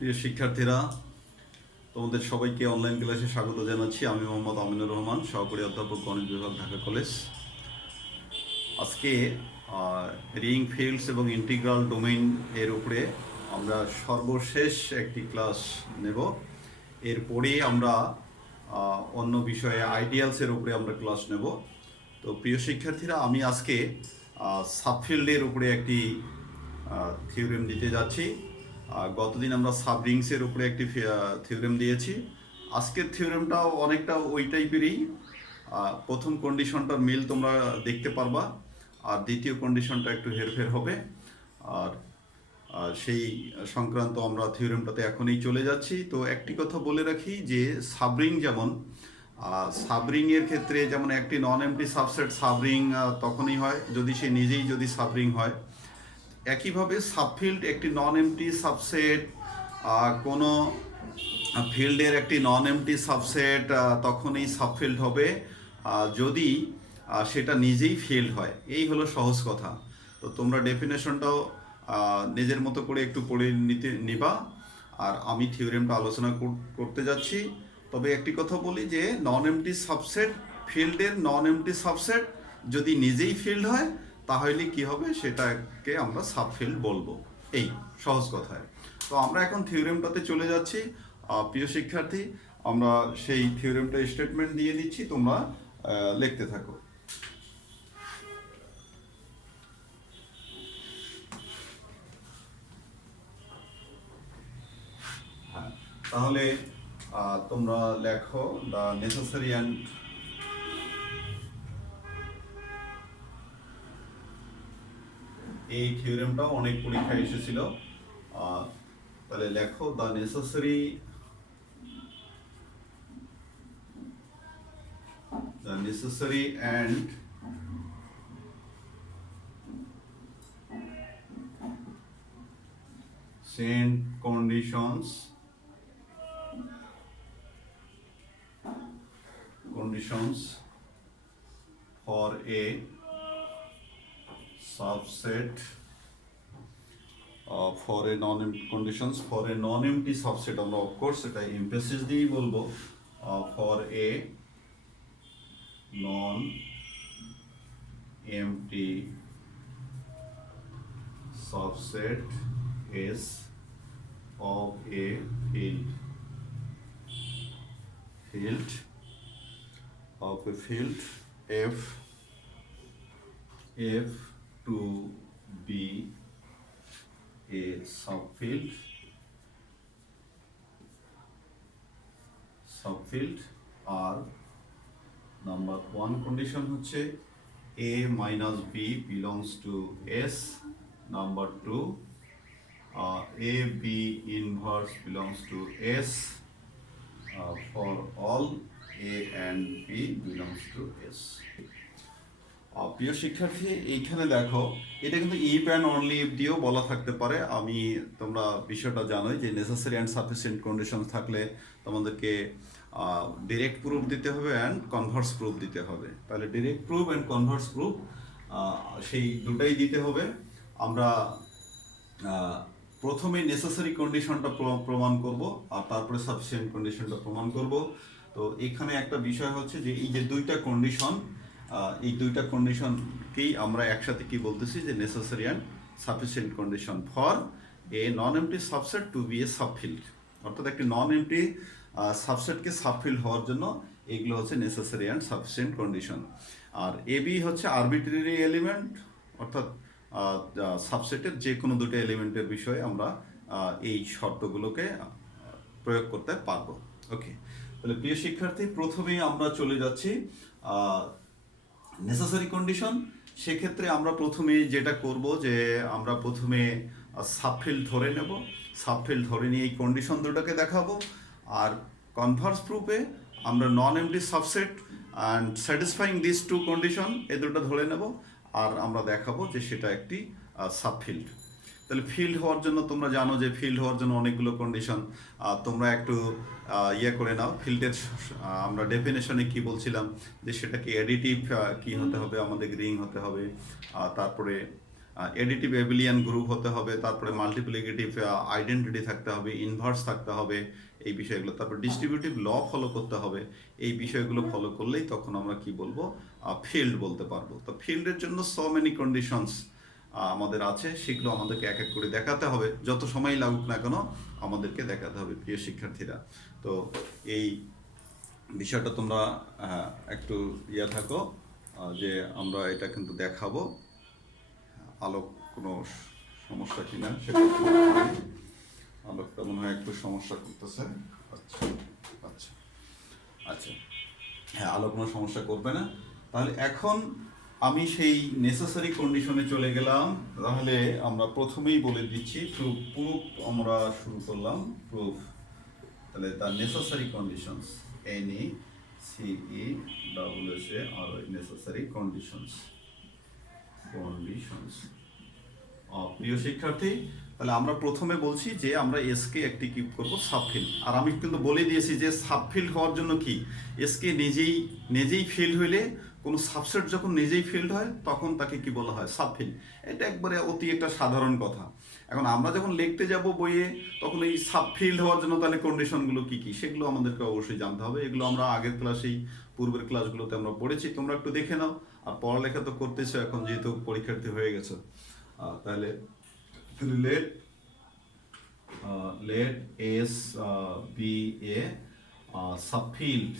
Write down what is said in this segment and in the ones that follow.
প্রিয় শিক্ষার্থীরা, তোমাদের সবাইকে অনলাইন ক্লাসে স্বাগত জানাচ্ছি। আমি মোহাম্মদ আমিনুর রহমান, সহকারী অধ্যাপক, গণিত বিভাগ, ঢাকা কলেজ। আজকে রিং ফিল্ডস এবং ইন্টিগ্রাল ডোমেইন এর উপরে আমরা সর্বশেষ একটি ক্লাস নেব। এরপরে আমরা অন্য বিষয়ে আইডিয়ালসের উপরে আমরা ক্লাস নেব। তো প্রিয় শিক্ষার্থীরা, আমি আজকে সাবফিল্ডের উপরে একটি থিওরেম দিতে যাচ্ছি। গতদিন আমরা সাবরিংসের উপরে একটি থিওরেম দিয়েছি। আজকের থিওরেমটাও অনেকটা ওই টাইপেরই। প্রথম কন্ডিশনটার মিল তোমরা দেখতে পারবা, আর দ্বিতীয় কন্ডিশনটা একটু হেরফের হবে। আর সেই সংক্রান্ত আমরা থিওরেমটাতে এখনই চলে যাচ্ছি। তো একটি কথা বলে রাখি যে সাবরিং যেমন সাবরিংয়ের ক্ষেত্রে যেমন একটি নন এমটি সাবসেট সাবরিং তখনই হয় যদি সে নিজেই যদি সাবরিং হয়। একইভাবে সাবফিল্ড একটি নন এমটি সাবসেট, কোনো ফিল্ডের একটি নন এমটি সাবসেট তখনই সাবফিল্ড হবে যদি সেটা নিজেই ফিল্ড হয়। এই হলো সহজ কথা। তো তোমরা ডেফিনেশনটাও নিজের মতো করে একটু পড়ে নিবা, আর আমি থিওরেমটা আলোচনা করতে যাচ্ছি। তবে একটি কথা বলি যে নন এমটি সাবসেট, ফিল্ডের নন এমটি সাবসেট যদি নিজেই ফিল্ড হয় তাহলে কি হবে, সেটাকে আমরা সাবফিল্ড বলবো। এই সহজ কথায়। তো আমরা এখন থিওরেমটাতে চলে যাচ্ছি। প্রিয় শিক্ষার্থী, আমরা সেই থিওরেমটা স্টেটমেন্ট দিয়ে দিচ্ছি, তোমরা লিখতে থাকো। হ্যাঁ, তাহলে তোমরা লেখো দ্য নেসেসারি অ্যান্ড এই থিওরেমটাও অনেক পরীক্ষায় এসেছিল। তাহলে লেখো the necessary and same conditions for a subset for a non-empty conditions for a non-empty subset, আমরা of course এটা emphasis দিয়েই বলবো, for a non-empty subset is of a field f to be a subfield আর number 1 condition হচ্ছে a minus b belongs to S. Number 2, a b inverse belongs to S for all a and b belongs to S. প্রিয় শিক্ষার্থী, এইখানে দেখো, এটা কিন্তু if and only if দিয়েও বলা থাকতে পারে। তোমরা বিষয়টা জানোই যে নেসেসারি অ্যান্ড সাফিসিয়েন্ট কন্ডিশন থাকলে তোমাদেরকে ডিরেক্ট প্রুফ দিতে হবে অ্যান্ড কনভার্স প্রুফ দিতে হবে। তাহলে direct proof and Converse proof সেই দুটাই দিতে হবে। আমরা প্রথমে নেসেসারি কন্ডিশনটা প্রমাণ করব, আর তারপরে সাফিসিয়েন্ট কন্ডিশনটা প্রমাণ করব। তো এখানে একটা বিষয় হচ্ছে যে এই যে দুইটা কন্ডিশন, এই দুইটা কন্ডিশনকেই আমরা একসাথে কি বলতেছি, যে necessary and sufficient condition for a non empty subset to be a subfield. অর্থাৎ একটি নন এমটি সাবসেটকে সাবফিল্ড হওয়ার জন্য এগুলো হচ্ছে নেসেসারি অ্যান্ড সাফিসিয়েন্ট কন্ডিশন। আর এবি হচ্ছে আরবিট্রারি এলিমেন্ট, অর্থাৎ সাবসেটের যে কোনো দুটো এলিমেন্টের বিষয়ে আমরা এই শর্তগুলোকে প্রয়োগ করতে পারবো। ওকে, তাহলে প্রিয় শিক্ষার্থী, প্রথমেই আমরা চলে যাচ্ছি নেসেসারি কন্ডিশন। সেক্ষেত্রে আমরা প্রথমে যেটা করব যে আমরা প্রথমে সাবফিল্ড ধরে নেব। সাবফিল্ড ধরে নিয়ে এই কন্ডিশন দুটোকে দেখাবো, আর কনভার্স প্রুফে আমরা non empty subset and satisfying this two condition এই দুটো ধরে নেব, আর আমরা দেখাবো যে সেটা একটি সাবফিল্ড। তাহলে ফিল্ড হওয়ার জন্য তোমরা জানো যে ফিল্ড হওয়ার জন্য অনেকগুলো কন্ডিশন। তোমরা একটু ইয়ে করে নাও। ফিল্ডের আমরা ডেফিনেশনে কি বলছিলাম, যে সেটা কি অ্যাডিটিভ কি হতে হবে, আমাদের রিং হতে হবে, তারপরে এডিটিভ অ্যাবিলিয়ান গ্রুপ হতে হবে, তারপরে মাল্টিপ্লিকেটিভ আইডেন্টিটি থাকতে হবে, ইনভার্স থাকতে হবে, এই বিষয়গুলো, তারপর ডিস্ট্রিবিউটিভ ল ফলো করতে হবে। এই বিষয়গুলো ফলো করলেই তখন আমরা কি বলবো, ফিল্ড বলতে পারবো। তো ফিল্ডের জন্য সো মেনি কন্ডিশনস আমাদের আছে, সেগুলো আমাদেরকে এক এক করে দেখাতে হবে, যত সময় লাগুক না কেন আমাদেরকে দেখাতে হবে প্রিয় শিক্ষার্থীরা। তো এই বিষয়টা তোমরা একটু থাকো, যে আমরা এটা কিন্তু দেখাবো। আলোক কোনো সমস্যা কিনা সেটা আলোকটা মনে হয় একটু সমস্যা করতেছে। আচ্ছা আচ্ছা আচ্ছা, হ্যাঁ, আলো কোনো সমস্যা করবে না। তাহলে এখন আমি সেই নেসেসারি কন্ডিশনে চলে গেলাম। তাহলে আমরা প্রথমেই বলে দিচ্ছি, প্রুফ আমরা শুরু করলাম। প্রুফ, তাহলে the necessary conditions, NECE R necessary conditions. প্রিয় শিক্ষার্থী, তাহলে আমরা প্রথমে বলছি যে আমরা এসকে একটি কি করব, সাবফিল্ড। আর আমি কিন্তু বলে দিয়েছি যে সাবফিল্ড হওয়ার জন্য কি, এসকে নিজেই ফিল্ড হইলে, কোনো সাবসেট যখন নিজেই ফিল্ড হয় তখন তাকে কি বলা হয়, সাবফিল্ড। এটা একবারে অতি একটা সাধারণ কথা। এখন আমরা যখন লিখতে যাব বইয়ে, তখন এই সাবফিল্ড হওয়ার জন্য তাহলে কন্ডিশনগুলো কি কি, সেগুলো আমাদেরকে অবশ্যই জানতে হবে। এগুলো আমরা আগের ক্লাসেই, পূর্বের ক্লাসগুলোতে আমরা পড়েছি, তোমরা একটু দেখে নাও। আর পড়ালেখা তো করতেছো এখন, যেহেতু পরীক্ষার্থী হয়ে গেছো। তাহলে let S be a subfield,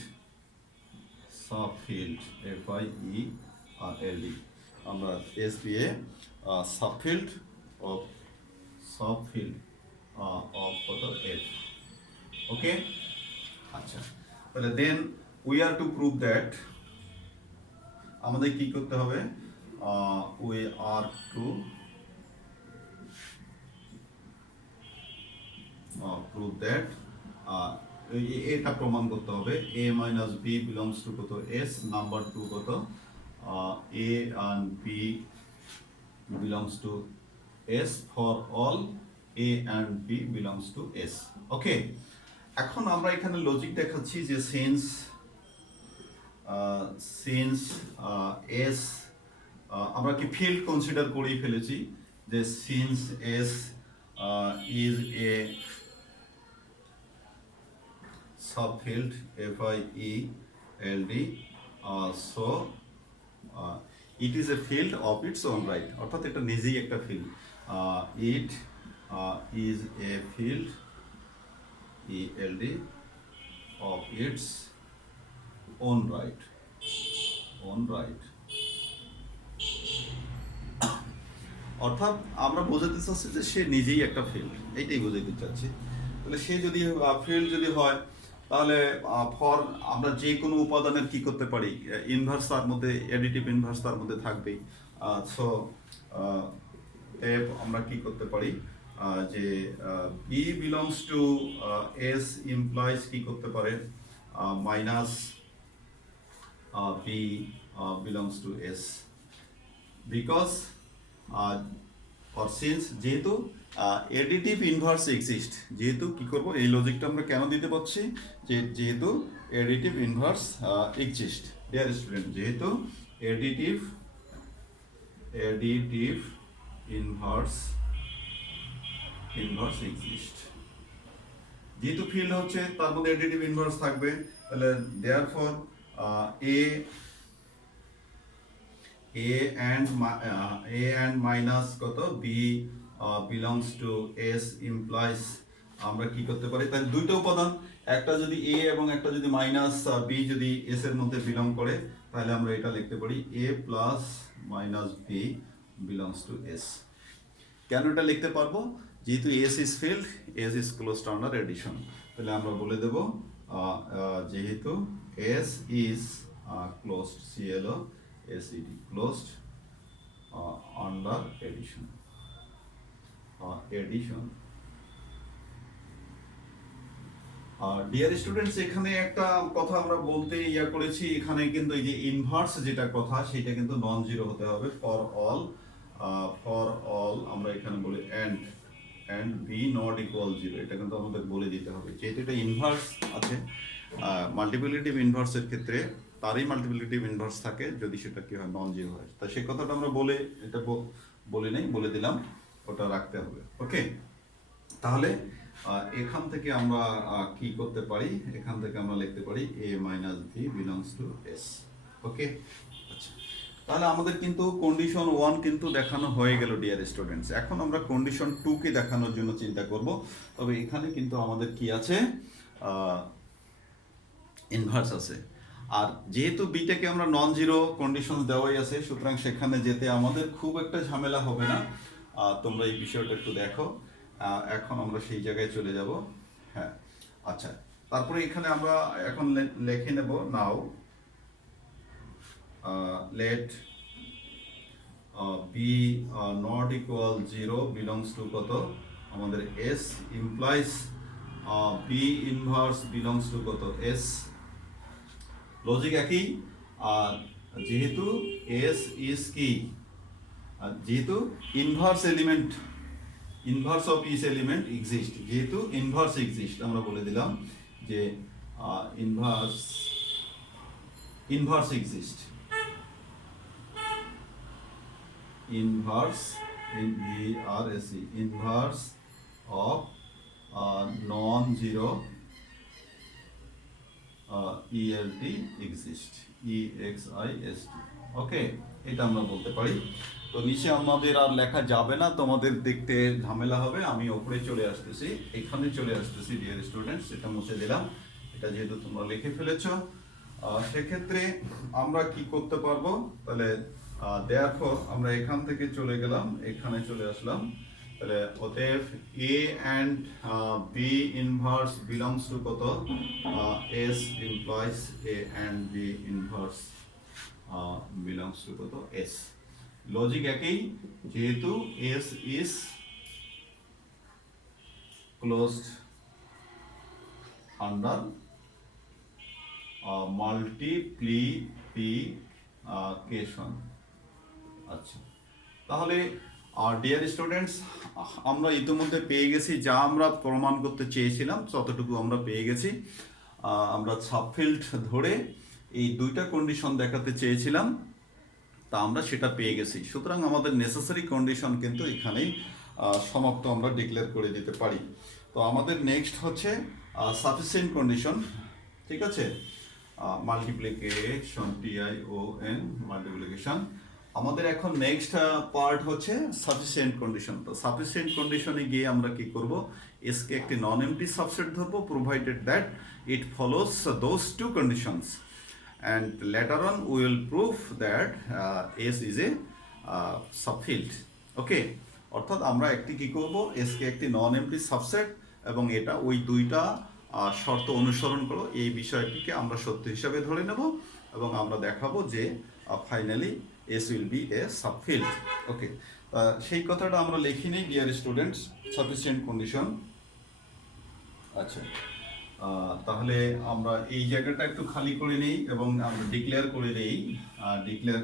FIELD, আমরা S be a subfield of কত F, ওকে। আচ্ছা, তাহলে then we are to prove that, আমাদের কি করতে হবে, we are to prove that, এটা প্রমাণ করতে হবে, a minus b belongs to কত S, নাম্বার 2 কত, a and b belongs to S for all a and b belongs to S, ওকে। এখন আমরা এখানে লজিক দেখাচ্ছি যে since S, আমরা কি ফিল্ড কনসিডার করেই ফেলেছি, যে since S is a subfield, FIELD, so it is a field of its own right, অর্থাৎ এটা নিজেই একটা field. it is a field, ELD, of its own right, অর্থাৎ আমরা বোঝাতে চাচ্ছি যে সে নিজেই একটা ফিল্ড, এইটাই বোঝাতে চাচ্ছি। তাহলে সে যদি ফিল্ড যদি হয়, তাহলে ফর আমরা যে কোনো উপাদানের কি করতে পারি, ইনভার্স তার মধ্যে, এডিটিভ ইনভার্স তার মধ্যে থাকবেই। সো আমরা কি করতে পারি, যে B belongs to S implies কি করতে পারে, minus B belongs to S, because or since, যেহেতু এডিটিভ ইনভার্স এক্সিস্ট, যেহেতু কি করব, এই লজিকটা আমরা কেন দিতে পারছি, যে যেহেতু additive inverse exist, dear student, যেহেতু এডিটিভ ইনভার্স এক্সিস্ট, যেহেতু ফিল্ড হচ্ছে তার মধ্যে এডিটিভ ইনভার্স থাকবে, তাহলে দেয়ারফর A and minus কত B belongs to S implies, আমরা কি করতে পারি, তাহলে দুইটা উপাদান, একটা যদি A এবং একটা যদি মাইনাস B যদি S এর মধ্যে বিলং করে, তাহলে আমরা এটা লিখতে পারি A plus minus B belongs to S। কেন এটা লিখতে পারবো, যেহেতু S is field, S is closed under addition, তাহলে আমরা বলে দেব যেহেতু S is closed, CLO SED, closed under addition, dear students, এখানে একটা কথা আমরা বলতে করেছি, এখানে কিন্তু এই যে ইনভার্স যেটা কথা, সেটা কিন্তু নন জিরো হতে হবে ফর অল, আমরা এখানে বলি and b not equal 0, এটা কিন্তু আমাদের বলে দিতে হবে, যেহেতু এটা ইনভার্স আছে। মাল্টিপ্লিকেটিভ ইনভার্সের ক্ষেত্রে তারই মাল্টিপ্লিকেটিভ ইনভার্স থাকে যদি সেটা কি হয়, নন জিরো হয়। তা সেই কথাটা আমরা বলে এটা বলি নাই, বলে দিলাম, ওটা রাখতে হবে। ওকে, তাহলে এখান থেকে আমরা কি করতে পারি, এখান থেকে আমরা লিখতে পারি a minus B belongs to S. Okay, আচ্ছা, তাহলে আমাদের কিন্তু কন্ডিশন 1 কিন্তু দেখানো হয়ে গেল ডিয়ার স্টুডেন্টস। এখন আমরা কন্ডিশন 2 কে দেখানোর জন্য চিন্তা করব। তবে এখানে কিন্তু আমাদের কি আছে, ইনভার্স আছে। আর যেহেতু বিটাকে আমরা নন জিরো কন্ডিশন দেওয়াই আছে, সুতরাং সেখানে যেতে আমাদের খুব একটা ঝামেলা হবে না। তোমরা এই বিষয়টা একটু দেখো। এখন আমরা সেই জায়গায় চলে যাব। হ্যাঁ, আচ্ছা, তারপরে এখানে আমরা এখন লিখে নেব now let B not equal zero belongs to কত, আমাদের S implies B inverse belongs to কত, এস। লজিক একই। আর যেহেতু এস ইজ কি, যেহেতু inverse element, inverse of each element exist, যেহেতু ইনভার্স এক্সিস্ট, আমরা বলে দিলাম যে inverse inverse exist, inverse I N V R S E inverse of non zero E L T exist, E X I S T. Okay, এটা আমরা বলতে পারি। তো নিচে আমাদের আর লেখা যাবে না, তোমাদের দেখতে ঝামেলা হবে। আমি ওপরে চলে আসতেছি, এখানে চলে আসতেছি ডিয়ার স্টুডেন্টস, এটা মুছে দিলাম। এটা যেহেতু তোমরা লিখে ফেলেছো, সেক্ষেত্রে আমরা কি করতে পারবো, তাহলে দেখো আমরা এখান থেকে চলে গেলাম, এখানে চলে আসলাম। তাহলে অতএব A and B inverse belongs to কত, S implies A and B inverse belongs to কত, এস। লজিক একই, যেহেতু S is closed under multiplication. আচ্ছা, তাহলে ডিয়ার স্টুডেন্টস, আমরা ইতিমধ্যে পেয়ে গেছি যা আমরা প্রমাণ করতে চেয়েছিলাম, ততটুকু আমরা পেয়ে গেছি। আমরা সাবফিল্ড ধরে এই দুইটা কন্ডিশন দেখাতে চেয়েছিলাম, তা আমরা সেটা পেয়ে গেছি। সুতরাং আমাদের নেসেসারি কন্ডিশন কিন্তু এখানেই সমাপ্ত, আমরা ডিক্লেয়ার করে দিতে পারি। তো আমাদের নেক্সট হচ্ছে সাফিসিয়েন্ট কন্ডিশন, ঠিক আছে, মাল্টিপ্লিকেশন, TION মাল্টিপ্লিকেশন। আমাদের এখন নেক্সট পার্ট হচ্ছে সাফিসিয়েন্ট কন্ডিশন। তো সাফিসিয়েন্ট কন্ডিশনে গিয়ে আমরা কি করব, এসকে একটি নন এমটি সাবসেট ধরবো, provided that it follows those two conditions, and later on we will prove that S is a subfield. ওকে, অর্থাৎ আমরা একটি কি করব, S কে একটি নন এমটি সাবসেট এবং এটা ওই দুইটা শর্ত অনুসরণ করো, এই বিষয়টিকে আমরা সত্য হিসাবে ধরে নেব এবং আমরা দেখাবো যে finally S will be a subfield. ওকে, সেই কথাটা আমরা লিখি নিই ডিয়ার স্টুডেন্টস, সাফিসিয়েন্ট কন্ডিশন। আচ্ছা, তাহলে আমরা এই জায়গাটা একটু খালি করে নিই এবং আমরা ডিক্লেয়ার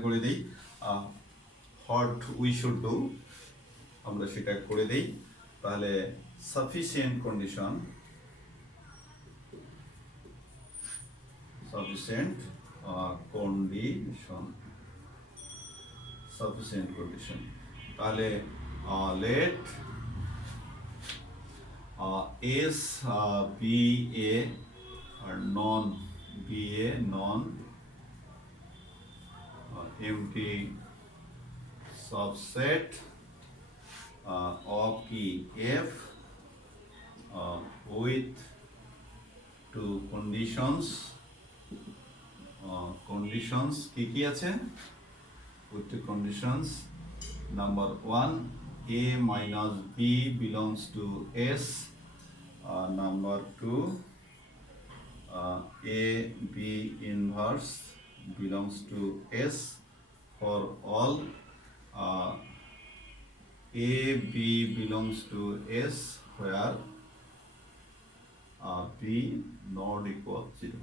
করে দিই হোয়াট উই শুড ডু, আমরা সেটা করে দিই। তাহলে সাফিসিয়েন্ট কন্ডিশন, সাফিসিয়েন্ট কন্ডিশন, তাহলে late S be a non empty subset of key F with two conditions, conditions কি আছে, with two conditions. Number 1, A minus B belongs to S. Number 2, A B inverse belongs to S for all A B belongs to S where B not equal 0.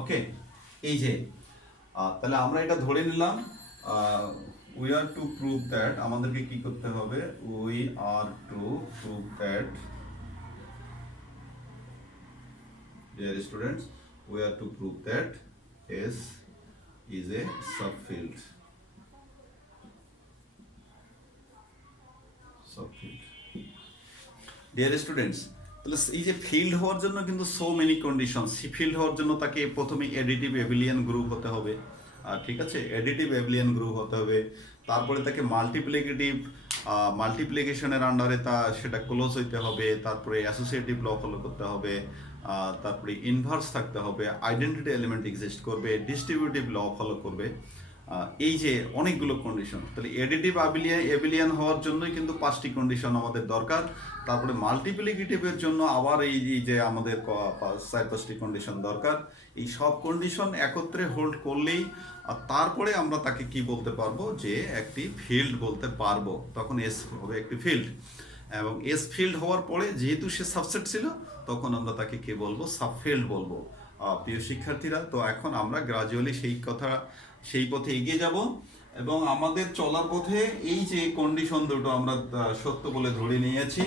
ওকে, এই যে তাহলে আমরা এটা ধরে নিলাম। We are to prove that, আমাদেরকে কি করতে হবে, we are to prove that, dear students, we are to prove that S is a subfield. Subfield. Dear students, তাহলে এই যে ফিল্ড হওয়ার জন্য কিন্তু সো মেনি কন্ডিশন। ফিল্ড হওয়ার জন্য তাকে প্রথমে এডিটিভ এবিলিয়ান গ্রুপ হতে হবে, আর ঠিক আছে, এডিটিভ এবিলিয়ান গ্রুপ হতে হবে। তারপরে তাকে মাল্টিপ্লিকেশনের আন্ডারে সেটা ক্লোজ হইতে হবে। তারপরে অ্যাসোসিয়েটিভ ল ফলো করতে হবে। তারপরে ইনভার্স থাকতে হবে, আইডেন্টিটি এলিমেন্ট এক্সিস্ট করবে, ডিস্ট্রিবিউটিভ ল ফলো করবে। এই যে অনেকগুলো কন্ডিশন, তাহলে এডিটিভ এবিলিয়ান হওয়ার জন্যই কিন্তু 5টি কন্ডিশন আমাদের দরকার। তারপরে মাল্টিপ্লিকেটিভের জন্য আবার এই যে আমাদের 4-5টি কন্ডিশন দরকার। এই সব কন্ডিশন একত্রে হোল্ড করলেই আর তারপরে আমরা তাকে কি বলতে পারবো, যে একটি ফিল্ড বলতে পারবো। তখন এস হবে একটি ফিল্ড, এবং এস ফিল্ড হওয়ার পরে যেহেতু সে সাবসেট ছিল, তখন আমরা তাকে কি বলবো, সাবফিল্ড বলবো। প্রিয় শিক্ষার্থীরা, তো এখন আমরা গ্রাজুয়ালি সেই পথে এগিয়ে যাব, এবং আমাদের চলার পথে এই যে কন্ডিশন দুটো আমরা সত্য বলে ধরে নিয়েছি,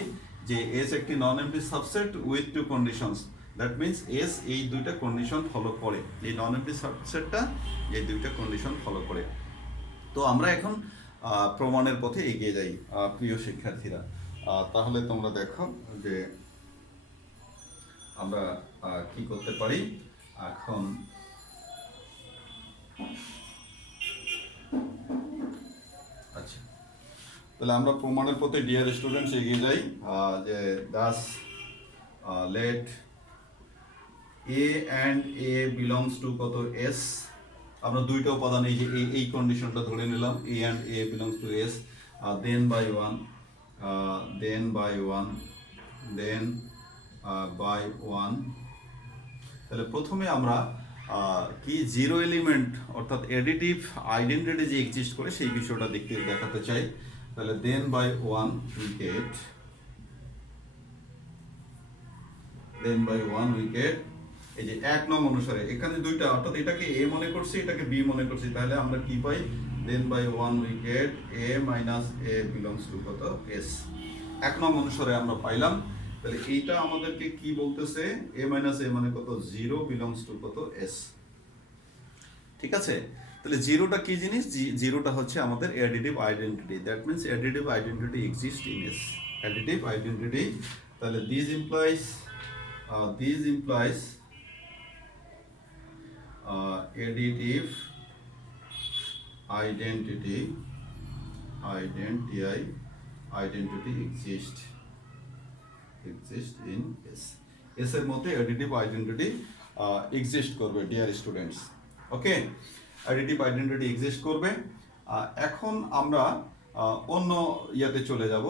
যে এস একটি non empty subset with 2 conditions. That means S এই দুইটা কন্ডিশন ফলো করে, এই নন এমপ্টি সাবসেটটা এই দুইটা কন্ডিশন ফলো করে। তো আমরা এখন প্রমাণের পথে এগিয়ে যাই প্রিয় শিক্ষার্থীরা। তাহলে তোমরা দেখো যে আমরা কি করতে পারি এখন। আচ্ছা, তাহলে আমরা প্রমাণের পথে ডিয়ার স্টুডেন্টস এগিয়ে যাই। যে thus let A and A belongs to কত এস। আমরা দুইটা উপাদান এই কন্ডিশনটা ধরে নিলাম, A and A belongs to S, then by one তাহলে প্রথমে আমরা কি জিরো এলিমেন্ট অর্থাৎ এডিটিভ আইডেন্টিটি যে এক্সিস্ট করে সেই বিষয়টা দেখাতে চাই। তাহলে দেন বাই ওয়ান উইকেট এই যে 1 নং অনুসারে এখানে দুইটা, অর্থাৎ এটাকে এ মনে করছি, এটাকে বি মনে করছি, তাহলে আমরা কি পাই, then by one we get A minus A belongs to কত এস। 1 নং অনুসারে আমরা পাইলাম। তাহলে এইটা আমাদেরকে কি বলতেছে, এ মাইনাস এ মানে কত, 0 বিলংস টু কত এস। ঠিক আছে, তাহলে জিরোটা কি জিনিস, জিরোটা হচ্ছে আমাদের additive identity. That means additive identity exist in S, additive identity. তাহলে this implies additive identity exist in S এর মধ্যে অ্যাডিটিভ আইডেন্টিটি এক্সিস্ট করবে dear students. Okay, additive identity exist করবে। এখন আমরা অন্য ইয়াতে চলে যাব।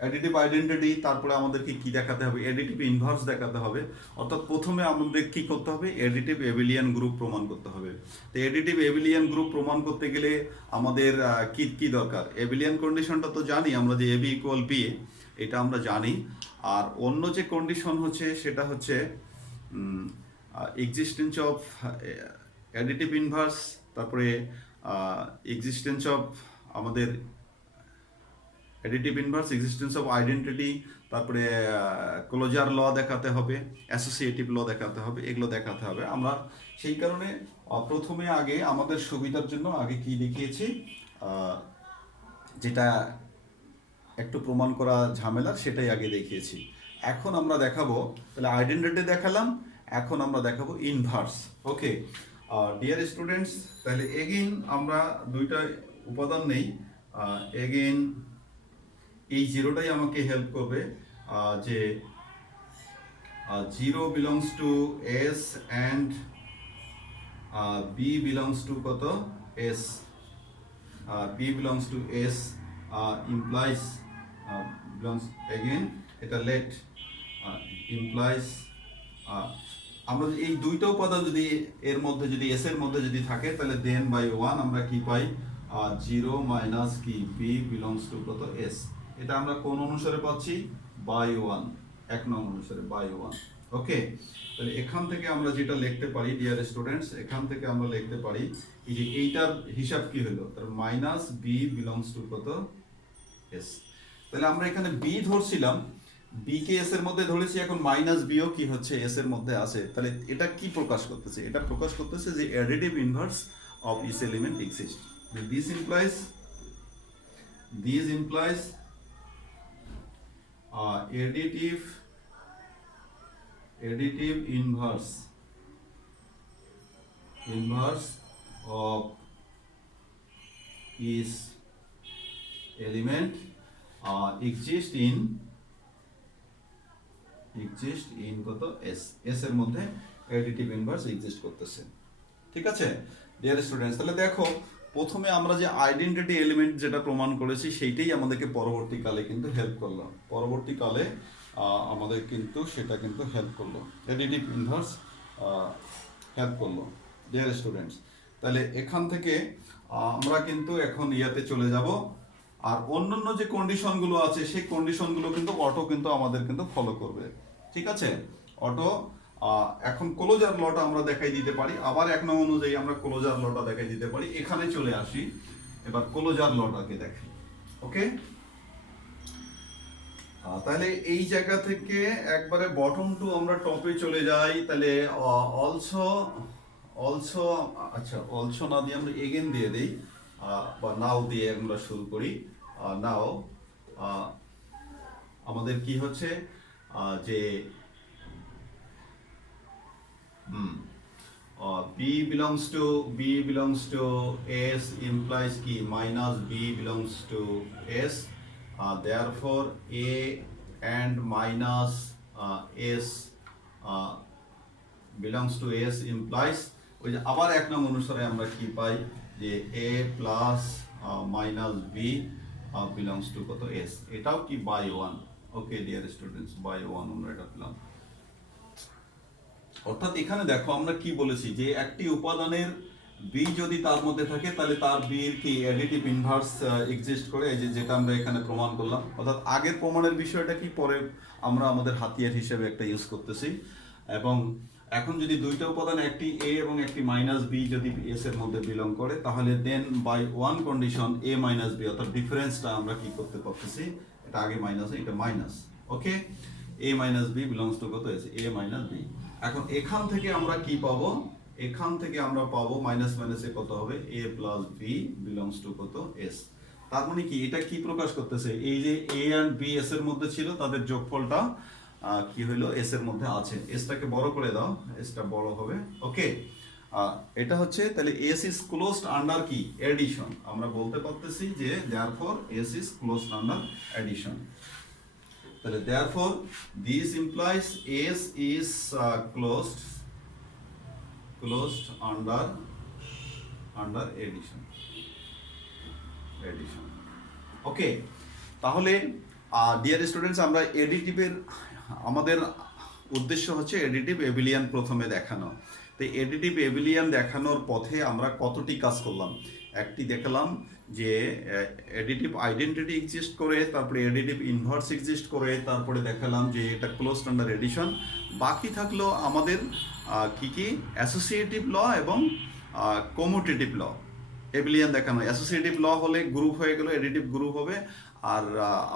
অ্যাডিটিভ আইডেন্টিটি, তারপরে আমাদেরকে কি দেখাতে হবে, এডিটিভ ইনভার্স দেখাতে হবে। অর্থাৎ প্রথমে আমাদের কি করতে হবে, এডিটিভ এবিলিয়ান গ্রুপ প্রমাণ করতে হবে। তো এডিটিভ এবিলিয়ান গ্রুপ প্রমাণ করতে গেলে আমাদের কি দরকার, এবিলিয়ান কন্ডিশনটা তো জানি আমরা, যে এবি ইকুয়াল বি, এটা আমরা জানি। আর অন্য যে কন্ডিশন হচ্ছে সেটা হচ্ছে এক্সিস্টেন্স অফ অ্যাডিটিভ ইনভার্স, তারপরে এক্সিস্টেন্স অফ আমাদের additive inverse, existence of identity, তারপরে ক্লোজার ল দেখাতে হবে, অ্যাসোসিয়েটিভ ল দেখাতে হবে, এগুলো দেখাতে হবে। আমরা সেই কারণে প্রথমে আগে আমাদের সুবিধার জন্য আগে কি দেখিয়েছি, যেটা একটু প্রমাণ করা ঝামেলার সেটাই আগে দেখিয়েছি। এখন আমরা দেখাবো, তাহলে আইডেন্টিটি দেখালাম, এখন আমরা দেখাবো ইনভার্স। ওকে ডিয়ার স্টুডেন্টস, তাহলে এগেইন আমরা দুইটা উপাদান নেই। এগেইন এই জিরোটাই আমাকে হেল্প করবে, যে 0 belongs to S and B belongs to কত S, B belongs to S implies belongs, again এটা লেট ইমপ্লাইজ, আমরা এই দুইটা উপাদান যদি এর মধ্যে যদি এস এর মধ্যে যদি থাকে, তাহলে দেন বাই ওয়ান আমরা কি পাই, 0 মাইনাস কি বি বিলংস টু কত এস। এটা আমরা কোন অনুসারে পাচ্ছি, বাই ওয়ান, 1 নং অনুসারে বাই ওয়ান। ওকে, তাহলে এখান থেকে আমরা যেটা লিখতে পারি ডিয়ার স্টুডেন্টস, এখান থেকে আমরা লিখতে পারি এই যে এইটার হিসাব কি হলো, তার মাইনাস বি বিলংস টু কত এস। তাহলে আমরা এখানে বি ধরছিলাম, বি কে এস এর মধ্যে ধরেছি, এখন মাইনাস বিও কি হচ্ছে এস এর মধ্যে আছে। তাহলে এটা কি প্রকাশ করতেছে, এটা প্রকাশ করতেছে যে additive inverse of each element exist. This implies additive inverse of each element exist in কত s এর মধ্যে অ্যাডিটিভ ইনভার্স এক্সিস্ট করতেছে। ঠিক আছে ডিয়ার স্টুডেন্টস, তাহলে দেখো প্রথমে আমরা যে আইডেন্টিটি এলিমেন্ট যেটা প্রমাণ করেছি সেইটাই আমাদেরকে পরবর্তীকালে কিন্তু হেল্প করলো, পরবর্তীকালে আমাদের কিন্তু সেটা কিন্তু হেল্প করলো, অ্যাডিটিভ ইনভার্স হেল্প করলো ডিয়ার স্টুডেন্টস। তাহলে এখান থেকে আমরা কিন্তু এখন ইয়াতে চলে যাব, আর অন্যান্য যে কন্ডিশনগুলো আছে সেই কন্ডিশনগুলো কিন্তু অটো কিন্তু আমাদের কিন্তু ফলো করবে। ঠিক আছে, অটো এখন ক্লোজার লটা আমরা দেখাই দিতে পারি, আবার 1 নং অনুযায়ী আমরা ক্লোজার লটা দেখাই দিতে পারি। এখানে চলে আসি, এবার ক্লোজার লটাকে দেখি। ওকে, তাহলে এই জায়গা থেকে একবারে বটম টু আমরা টপে চলে যাই। তাহলে অলসো আচ্ছা অলসো না দিয়ে আমরা এগেন দিয়ে দিই, বা নাও দিয়ে আমরা শুরু করি। নাও আমাদের কি হচ্ছে যে b belongs to s implies কি minus b belongs to s, therefore a and minus s belongs to s implies ওই যে আবার 1 নং অনুসারে আমরা কি পাই যে a plus minus b belongs to কত s, এটাও কি by 1। Okay dear students, by 1 আমরা এটা পেলাম। অর্থাৎ এখানে দেখো আমরা কি বলেছি যে একটি উপাদানের বি যদি তার মধ্যে থাকে তাহলে তার বি এর কি অ্যাডিটিভ ইনভার্স এক্সিস্ট করে, এই যে যেটা আমরা এখানে প্রমাণ করলাম। অর্থাৎ আগের প্রমাণের বিষয়টা কি পরে আমরা আমাদের হাতিয়ার হিসেবে একটা ইউজ করতেছি। এবং এখন যদি দুইটা উপাদান একটি এ এবং একটি মাইনাস বি যদি এস এর মধ্যে বিলং করে, তাহলে then by one condition A minus B, অর্থাৎ ডিফারেন্সটা আমরা কি করতে পারতেছি, এটা আগে মাইনাস এটা minus. Okay, a minus B belongs to কত এস, এ মাইনাস বি। এখন এখান থেকে আমরা কি পাবো, এখান থেকে আমরা পাবো মাইনাস মাইনাসে কত হবে, এ প্লাস বি বিলংস টু কত এস। তার মানে কি এটা কি প্রকাশ করতেছে, এই যে এ এন্ড বি এস এর মধ্যে ছিল তাদের যোগফলটা কি হলো এস এর মধ্যে আছে। এসটাকে বড় করে দাও, এসটা বড় হবে। ওকে, এটা হচ্ছে তাহলে এস ইজ ক্লোজড আন্ডার কি এডিশন, আমরা বলতে পারতেছি যে therefore S is closed under addition. তাহলে therefore this implies S is closed under addition। Okay, তাহলে ডিয়ার স্টুডেন্টস আমরা এডিটিভের আমাদের উদ্দেশ্য হচ্ছে এডিটিভ এবিলিয়ান প্রথমে দেখানো। তো এডিটিভ এবিলিয়ান দেখানোর পথে আমরা কতটি কাজ করলাম, একটি দেখালাম যে এডিটিভ আইডেন্টিটি এক্সিস্ট করে, তারপরে এডিটিভ ইনভার্স এক্সিস্ট করে, তারপরে দেখালাম যে এটা ক্লোজড আন্ডার এডিশন। বাকি থাকলো আমাদের কি কি অ্যাসোসিয়েটিভ ল এবং কমিউটেটিভ ল। এবিলিয়ান দেখানো, অ্যাসোসিয়েটিভ ল হলে গ্রুপ হয়ে গেল, এডিটিভ গ্রুপ হবে। আর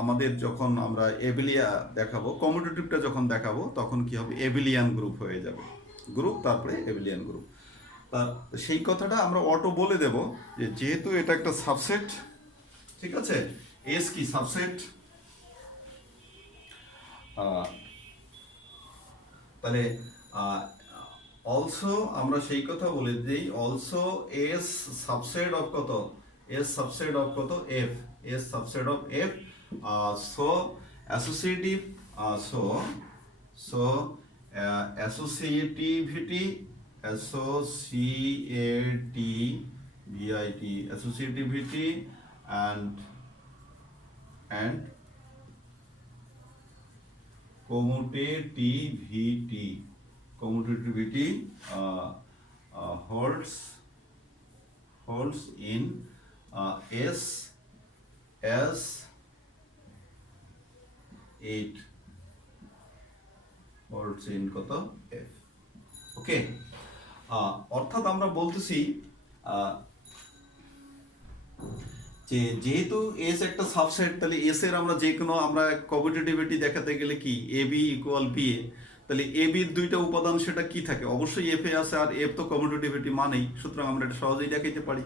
আমাদের যখন আমরা এবিলিয়া দেখাবো, কমিউটেটিভটা যখন দেখাবো তখন কি হবে, এবিলিয়ান গ্রুপ হয়ে যাবে, গ্রুপ তারপরে এবিলিয়ান গ্রুপ। তা সেই কথাটা আমরা অটো বলে দেব যে যেহেতু এটা একটা সাবসেট, ঠিক আছে, এস কি সাবসেট, তাহলে অলসো আমরা সেই কথা বলে দিই, অলসো এস সাবসেট অফ কত, এস সাবসেট অফ কত F, S subset of F. So associative associativity associativity and commutativity holds in S as it holds in কত F। ওকে, অর্থাৎ আমরা বলতেছি যে যেহেতু এস একটা সাবসেট, তাহলে এস এর আমরা যে কোনো আমরা কমিউটেটিভিটি দেখাতে গেলে কি A B equal B A, তাহলে এ বির দুইটা উপাদান সেটা কি থাকে, অবশ্যই এফ এ আছে, আর এফ তো কমিউটেটিভিটি মানেই, সুতরাং আমরা এটা সহজেই দেখাইতে পারি।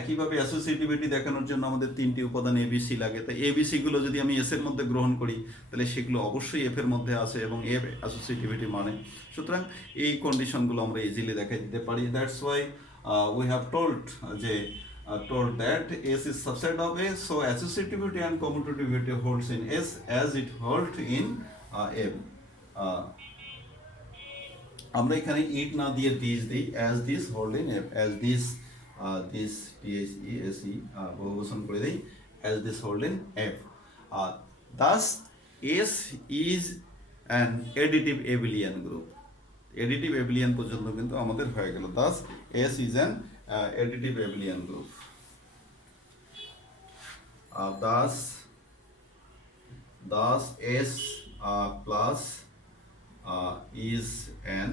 একইভাবে অ্যাসোসিয়েটিভিটি দেখানোর জন্য আমাদের তিনটি উপাদান এবিসি লাগে, তাই এবিসি গুলো যদি আমি এস এর মধ্যে গ্রহণ করি তাহলে সেগুলো অবশ্যই এফ এর মধ্যে আছে এবং এফ অ্যাসোসিয়েটিভিটি মানে, সুতরাং এই কন্ডিশনগুলো আমরা ইজিলি দেখাই দিতে পারি। That's why we have told যে told that S is subset of A, so associativity and commutativity holds in S as it holds in F. আমরা এখানে ইট না দিয়ে দিস দিই, as this hold in F, as this this THESE বহুবচন করে দেই, as this hold in F. Thus S is an additive abelian group. Additive abelian পর্যন্ত কিন্তু আমাদের হয়ে গেল। Thus S is an additive abelian group. Thus S plus is an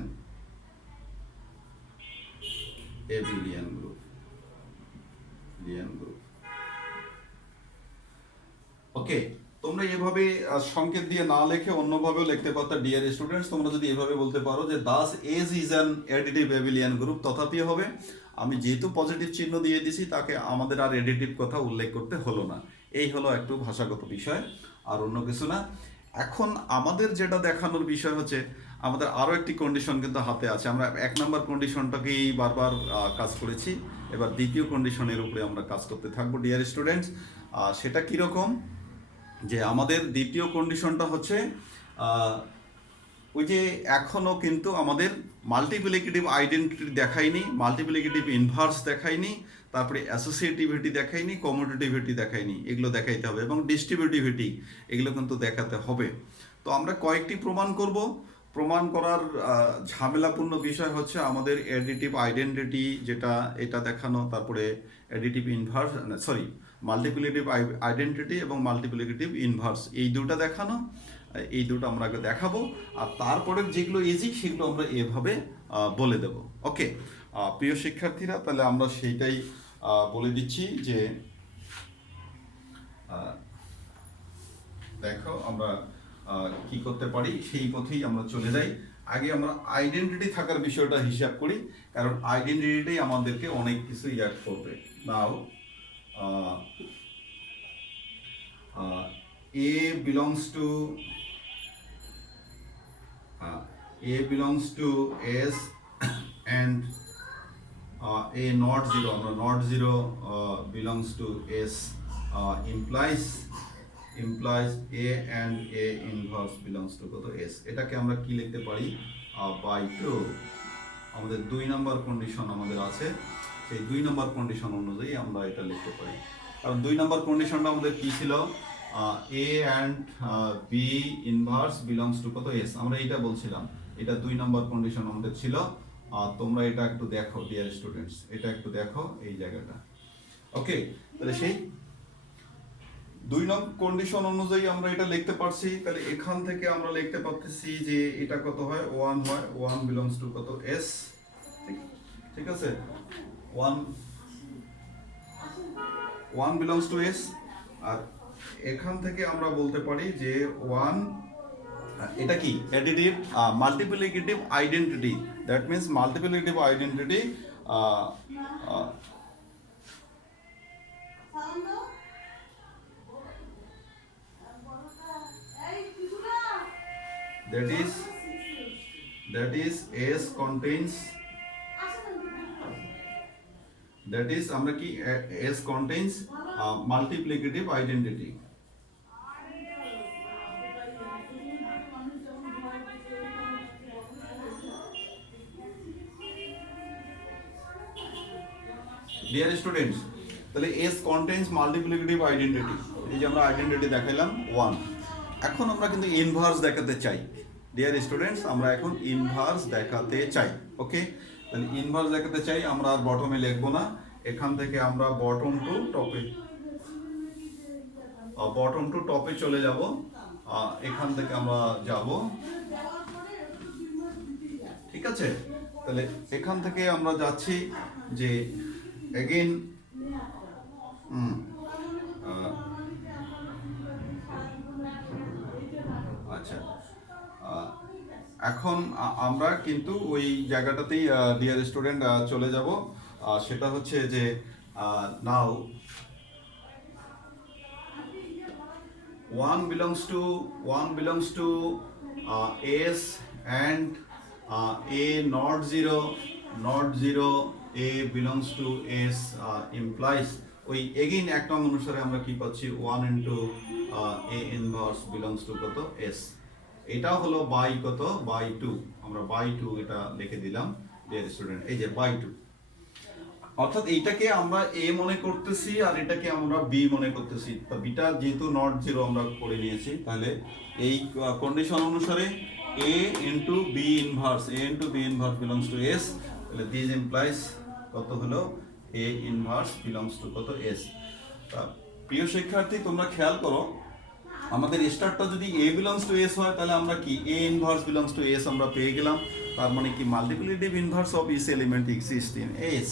abelian group. ওকে, তোমরা এভাবে সংকেত দিয়ে না লিখে অন্যভাবেও লিখতে পারতো ডিয়ার স্টুডেন্টস। তোমরা যদি এভাবে বলতে পারো যে thus S is an additive abelian group, তথাপি হবে। আমি যেহেতু পজিটিভ চিহ্ন দিয়ে দিছি তাকে আমাদের আর এডিটিভ কথা উল্লেখ করতে হলো না। এই হলো একটু ভাষাগত বিষয়, আর অন্য কিছু না। এখন আমাদের যেটা দেখানোর বিষয় হচ্ছে আমাদের আরও একটি কন্ডিশন কিন্তু হাতে আছে। আমরা এক নম্বর কন্ডিশনটাকেই বারবার কাজ করেছি, এবার দ্বিতীয় কন্ডিশনের উপরে আমরা কাজ করতে থাকবো ডিয়ার স্টুডেন্টস। সেটা কীরকম, যে আমাদের দ্বিতীয় কন্ডিশনটা হচ্ছে ওই যে এখনও কিন্তু আমাদের মাল্টিপ্লিকেটিভ আইডেন্টিটি দেখায়নি, মাল্টিপ্লিকেটিভ ইনভার্স দেখায়নি, তারপরে অ্যাসোসিয়েটিভিটি দেখায়নি, কমিউটেটিভিটি দেখায়নি, এগুলো দেখাইতে হবে, এবং ডিস্ট্রিবিউটিভিটি এগুলো কিন্তু দেখাতে হবে। তো আমরা কয়েকটি প্রমাণ করব। প্রমাণ করার ঝামেলাপূর্ণ বিষয় হচ্ছে আমাদের অ্যাডিটিভ আইডেন্টিটি যেটা, এটা দেখানো, তারপরে অ্যাডিটিভ ইনভার্স মাল্টিপ্লিকেটিভ আইডেন্টিটি এবং মাল্টিপ্লিকেটিভ ইনভার্স, এই দুটো দেখানো, এই দুটো আমরা আগে দেখাবো, আর তারপরে যেগুলো ইজি সেগুলো আমরা এভাবে বলে দেব। ওকে প্রিয় শিক্ষার্থীরা, তাহলে আমরা সেইটাই বলে দিচ্ছি যে দেখো আমরা কি করতে পারি সেই পথেই আমরা চলে যাই। আগে আমরা আইডেন্টিটি থাকার বিষয়টা হিসাব করি, কারণ আইডেন্টিটি আমাদেরকে অনেক কিছু ইয়াদ করবে। নাও A belongs to S and A not zero, আমরা not zero belongs to S implies A and A inverse belongs to কত S। এটাকে আমরা কি লিখতে পারি, by 2। আমাদের 2 নম্বর কন্ডিশন আমাদের আছে, সেই 2 নম্বর কন্ডিশন অনুযায়ী আমরা এটা লিখতে পারি। কারণ 2 নম্বর কন্ডিশনটা আমাদের কি ছিল, A and B inverse belongs to কত S, আমরা এটা বলছিলাম, এটা 2 নম্বর কন্ডিশন আমাদের ছিল। তোমরা এটা একটু দেখো ডিয়ার স্টুডেন্টস, এটা একটু দেখো এই জায়গাটা। ওকে, তাহলে সেই 2 নম্বর কন্ডিশন অনুযায়ী আমরা এটা লিখতে পারছি। তাহলে এখান থেকে আমরা লিখতে পারতেছি যে এটা কত হয়, 1 হয়, 1 বিলংস টু কত S, ঠিক আছে, 1 বিলংস টু S। আর এখান থেকে আমরা বলতে পারি যে 1 এটা কি additive multiplicative identity, that means multiplicative identity that is S contains, that is আমরা কি S contains multiplicative identity। Dear students, তাহলে S contains multiplicative identity, এই যে আমরা আইডেন্টিটি দেখাইলাম 1। এখন আমরা কিন্তু ইনভার্স দেখাতে চাই ডিয়ার স্টুডেন্টস, আমরা এখন ইনভার্স দেখাতে চাই। ওকে, তাহলে ইনভার্স দেখাতে চাই, আমরা আর বটমে লিখবো না, এখান থেকে আমরা বটম টু টপে চলে যাব। এখান থেকে আমরা যাব, ঠিক আছে। তাহলে এখান থেকে আমরা যাচ্ছি যে এগেইন আচ্ছা, এখন আমরা কিন্তু ওই জায়গাটাতেই ডিয়ার স্টুডেন্ট চলে যাব। সেটা হচ্ছে যে now 1 belongs to S and A not 0 A belongs to S implies ওই এগেইন এক নং অনুসারে আমরা কি পাচ্ছি 1 into A inverse belongs to কত S, এটা হলো বাই কত বাই 2, আমরা বাই 2 এটা লিখে দিলাম ডিয়ার স্টুডেন্ট, এই যে বাই 2, অর্থাৎ এইটাকে আমরা এ মনে করতেছি আর এটাকে আমরা বি মনে করতেছি। তো বিটা যেহেতু নট 0 আমরা করে নিয়েছি, তাহলে এই কন্ডিশন অনুসারে A into B inverse belongs to S, তাহলে দিস ইমপ্লাইজ কত হলো এ ইনভার্স বিলংস টু কত এস। প্রিয় শিক্ষার্থী তোমরা খেয়াল করো, আমাদের স্টারটা যদি এ বিলংস টু এস হয় তাহলে আমরা কি a inverse belongs to S আমরা পেয়ে গেলাম, তার মানে কি multiplicative inverse of each element exist in S,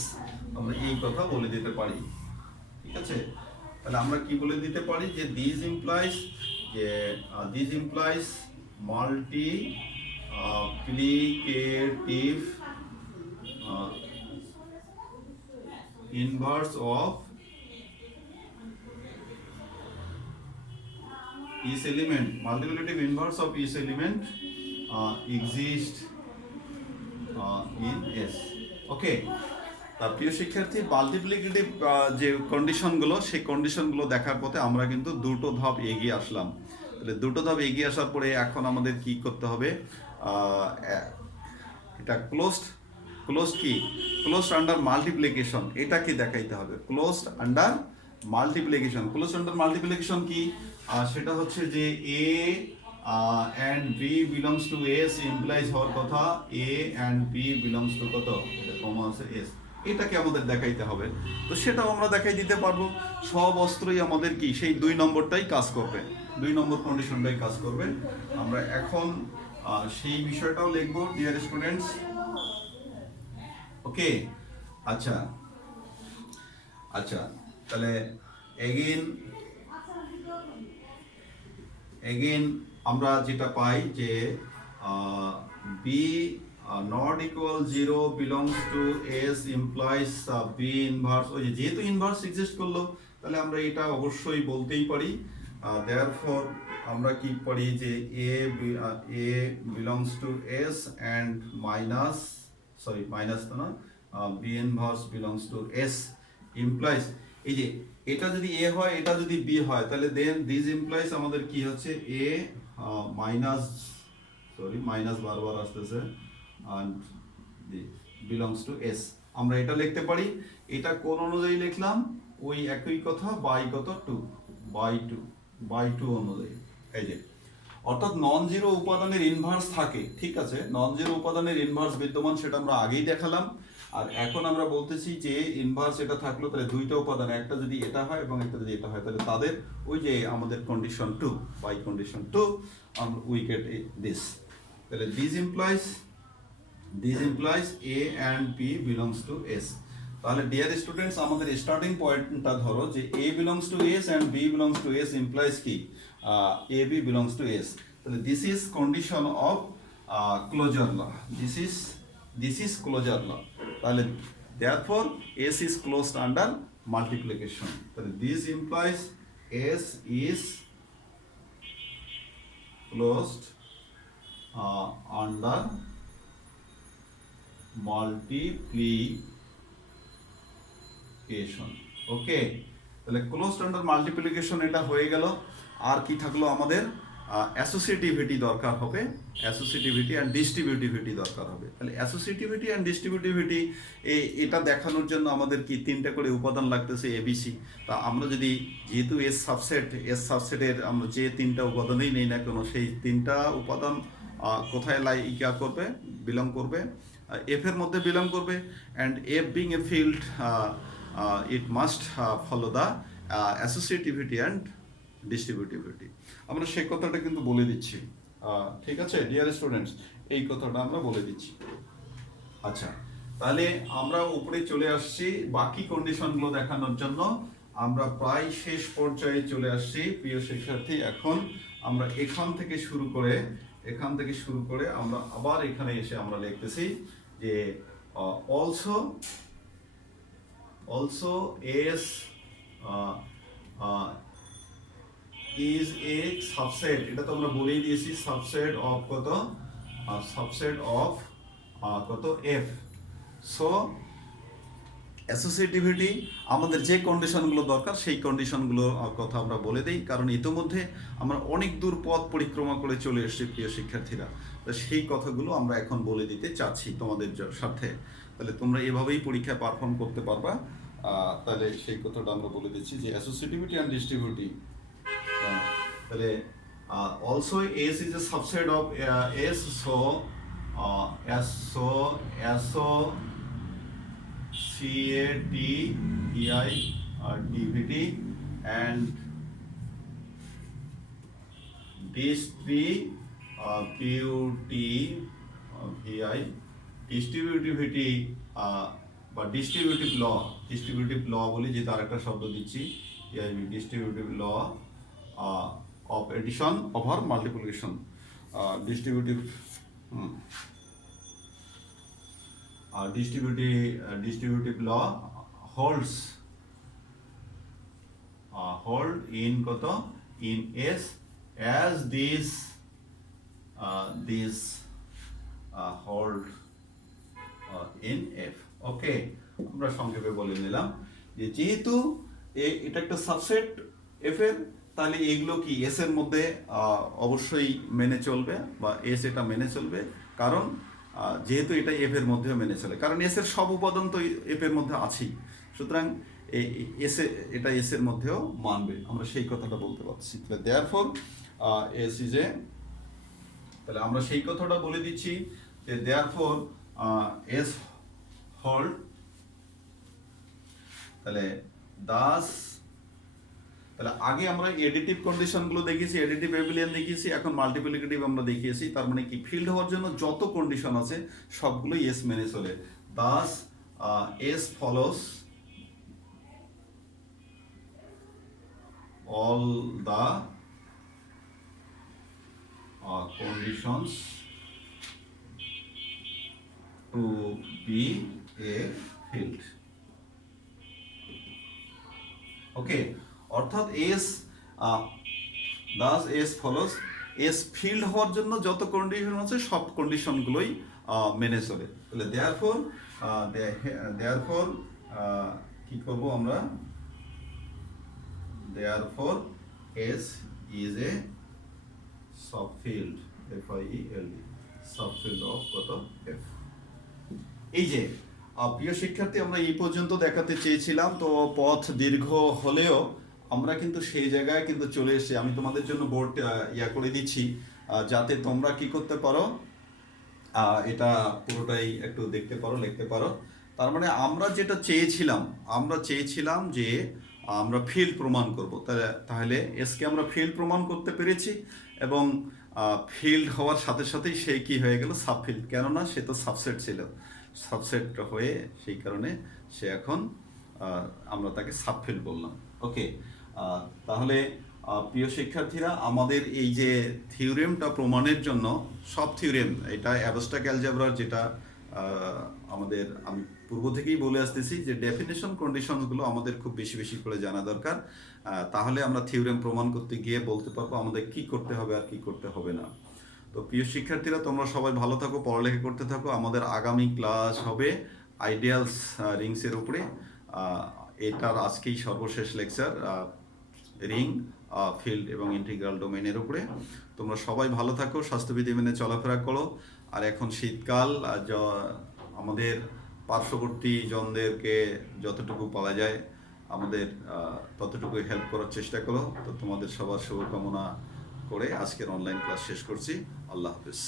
আমরা এই কথা বলে দিতে পারি। ঠিক আছে, তাহলে আমরা কি বলে দিতে পারি যে this implies multiplicative inverse of each element, multiplicative inverse of each element exist in S. ওকে, তার প্রিয় শিক্ষার্থী মাল্টিপ্লিকেটিভ যে কন্ডিশনগুলো সেই কন্ডিশনগুলো দেখার পথে আমরা কিন্তু দুটো ধাপ এগিয়ে আসলাম। তাহলে দুটো ধাপ এগিয়ে আসার পরে এখন আমাদের কি করতে হবে, এটা ক্লোজড আন্ডার মাল্টিপ্লিকেশন, এটা কি দেখাইতে হবে, ক্লোজড আন্ডার মাল্টিপ্লিকেশন কি, সেটা হচ্ছে যে এ and B belongs to S implies হওয়ার কথা A and B belongs to কত, এটা কমা আছে S, এটাকে আমাদের দেখাইতে হবে। তো সেটাও আমরা দেখাই দিতে পারবো, সব অস্ত্রই আমাদের কি সেই 2 নম্বরটাই কাজ করবে, 2 নম্বর কন্ডিশনটাই কাজ করবে। আমরা এখন সেই বিষয়টাও লিখবো ডিয়ার স্টুডেন্টস। ওকে, আচ্ছা তাহলে এগেইন আমরা যেটা পাই যে b not equal 0 belongs to S implies B inverse, ওই যেহেতু ইনভার্স এক্সিস্ট করলো তাহলে আমরা এটা অবশ্যই বলতেই পারি। দেয়ারফর আমরা কি পারি যে A belongs to S and minus তো না, B inverse belongs to S implies, এই যে এটা যদি এ হয় এটা যদি বি হয় তাহলে দেন দিস ইমপ্লাইজ আমাদের কি হচ্ছে এ মাইনাস বারবার আসতেছে and belongs to S, আমরা এটা লিখতে পারি। এটা কোন অনুযায়ী লিখলাম, ওই একই কথা বাই কত 2 বাই 2 অনুযায়ী, এই যে অর্থাৎ নন জিরো উপাদানের ইনভার্স থাকে, ঠিক আছে, নন জিরো উপাদানের ইনভার্স বিদ্যমান সেটা আমরা আগেই দেখালাম। আর এখন আমরা বলতেছি যে ইনভার্স এটা থাকলো তাহলে দুইটা উপাদান, একটা যদি এটা হয় এবং একটা যদি এটা হয় তাহলে তাদের ওই যে আমাদের condition 2 by condition 2 we get this, তাহলে this implies A and B belongs to S। তাহলে ডিয়ার স্টুডেন্টস আমাদের স্টার্টিং পয়েন্টটা ধরো যে A belongs to S and B belongs to S implies কি AB belongs to S, তাহলে this is condition of closure law, this is closure law, তাহলে therefore S is closed under multiplication, তাহলে this implies S is closed under multiplication. Okay, তাহলে closed under multiplication এটা হয়ে গেল। আর কি থাকলো আমাদের, অ্যাসোসিয়েটিভিটি দরকার হবে, অ্যাসোসিয়েটিভিটি অ্যান্ড ডিস্ট্রিবিউটিভিটি দরকার হবে। তাহলে অ্যাসোসিয়েটিভিটি অ্যান্ড ডিস্ট্রিবিউটিভিটি এটা দেখানোর জন্য আমাদের কি 3টা করে উপাদান লাগতেছে এবিসি। তা আমরা যদি যেহেতু এস সাবসেটের আমরা যে 3টা উপাদানই নেই না কেন, সেই 3টা উপাদান কোথায় করবে, বিলং করবে, এফ এর মধ্যে বিলং করবে, and F being a field it must follow the associativity and distributivity. আমরা সেই কথাটা কিন্তু বলে দিচ্ছি, ঠিক আছে ডিয়ার স্টুডেন্টস, এই কথাটা আমরা বলে দিচ্ছি। আচ্ছা, তাহলে আমরা উপরে চলে আসছি বাকি কন্ডিশনগুলো দেখানোর জন্য, আমরা প্রায় শেষ পর্যায়ে চলে আসছি প্রিয় শিক্ষার্থী। এখন আমরা এখান থেকে শুরু করে আমরা আবার এখানে এসে আমরা লিখতেছি যে also also S is a subset, এটা তো আমরা বলেই দিয়েছি, সাবসেট অফ কত, সাবসেট অফ কত এফ। সো অ্যাসোসিয়েটিভিটি আমাদের যে কন্ডিশনগুলো দরকার সেই কন্ডিশনগুলোর কথা আমরা বলে দিই, কারণ ইতোমধ্যে আমরা অনেক দূর পথ পরিক্রমা করে চলে এসেছি প্রিয় শিক্ষার্থীরা। তো সেই কথাগুলো আমরা এখন বলে দিতে চাচ্ছি তোমাদের সাথে, তাহলে তোমরা এভাবেই পরীক্ষায় পারফর্ম করতে পারবা। তাহলে সেই কথাটা আমরা বলে দিচ্ছি যে অ্যাসোসিয়েটিভিটি অ্যান্ড ডিস্ট্রিবিউটিভ, তাহলে also S is a subset of S, so CATEITVT and distributivity বা ডিস্ট্রিবিউটিভ ল বলি, যে তার একটা শব্দ দিচ্ছি, distributive law of addition over multiplication, distributive distributive law holds hold in কত, in S as this hold in F। ওকে, আমরা সংক্ষেপে বলে নিলাম যে যেহেতু এটা একটা সাবসেট F এর, তাহলে এগুলো কি এস এর মধ্যে অবশ্যই মেনে চলবে, বা এস এটা মেনে চলবে, কারণ যেহেতু এটা এফ এর মধ্যেও মেনে চলে, কারণ এস এর সব উপাদান তো এফ এর মধ্যে আছেই, সুতরাং এটা এস এর মধ্যেও মানবে, আমরা সেই কথাটা বলতে পারছি। তাহলে দেয়ারফর এস ইজ এ, তাহলে আমরা সেই কথাটা বলে দিচ্ছি যে দেয়ারফর এস হোল্ড, তাহলে দাস, তাহলে আগে আমরা এডিটিভ কন্ডিশনগুলো দেখিয়েছি, এডিটিভ এবিলিয়ান দেখিয়েছি, এখন মাল্টিপ্লিকেটিভ আমরা দেখিয়েছি। তার মানে কি, ফিল্ড হওয়ার জন্য যত কন্ডিশন আছে সবগুলোই এস মেনে চলে। Thus S follows all the conditions to be a field। Okay, অর্থাৎ S thus S follows, S field হওয়ার জন্য যত কন্ডিশন আছে সব কন্ডিশনগুলোই মেনে চলে। তাহলে দেয়ারফর কি করব আমরা, therefore S is A subfield, FIELD, subfield of কত এফ। এই যে প্রিয় শিক্ষার্থী, আমরা এই পর্যন্ত দেখাতে চেয়েছিলাম, তো পথ দীর্ঘ হলেও আমরা কিন্তু সেই জায়গায় কিন্তু চলে এসেছি। আমি তোমাদের জন্য বোর্ড করে দিচ্ছি, যাতে তোমরা কি করতে পারো, এটা পুরোটাই একটু দেখতে পারো, লিখতে পারো। তার মানে আমরা যেটা চেয়েছিলাম যে আমরা ফিল্ড প্রমাণ করব, তাহলে এসকে আমরা ফিল্ড প্রমাণ করতে পেরেছি, এবং ফিল্ড হওয়ার সাথে সাথেই সে কি হয়ে গেল, সাবফিল্ড, কেননা সে তো সাবসেট ছিল, সাবসেট হয়ে সেই কারণে সে এখন আমরা তাকে সাবফিল্ড বললাম। ওকে, তাহলে প্রিয় শিক্ষার্থীরা, আমাদের এই যে থিওরেমটা প্রমাণের জন্য, সব থিওরেম, এটা অ্যাবস্ট্রাক্ট অ্যালজেব্রার যেটা আমি পূর্ব থেকেই বলে আসতেছি যে ডেফিনেশন কন্ডিশনগুলো আমাদের খুব বেশি বেশি করে জানা দরকার, তাহলে আমরা থিওরেম প্রমাণ করতে গিয়ে বলতে পারবো আমাদের কি করতে হবে আর কি করতে হবে না। তো প্রিয় শিক্ষার্থীরা, তোমরা সবাই ভালো থাকো, পড়ালেখা করতে থাকো। আমাদের আগামী ক্লাস হবে আইডিয়ালস রিংসের উপরে, এটার আজকেই সর্বশেষ লেকচার, রিং, ফিল্ড এবং ইন্টিগ্রাল ডোমেইনের উপরে। তোমরা সবাই ভালো থাকো, স্বাস্থ্যবিধি মেনে চলাফেরা করো। আর এখন শীতকাল, আমাদের পার্শ্ববর্তী জনদেরকে যতটুকু পাওয়া যায় আমাদের ততটুকু হেল্প করার চেষ্টা করো। তো তোমাদের সবার শুভকামনা করে আজকের অনলাইন ক্লাস শেষ করছি। আল্লাহ হাফিজ।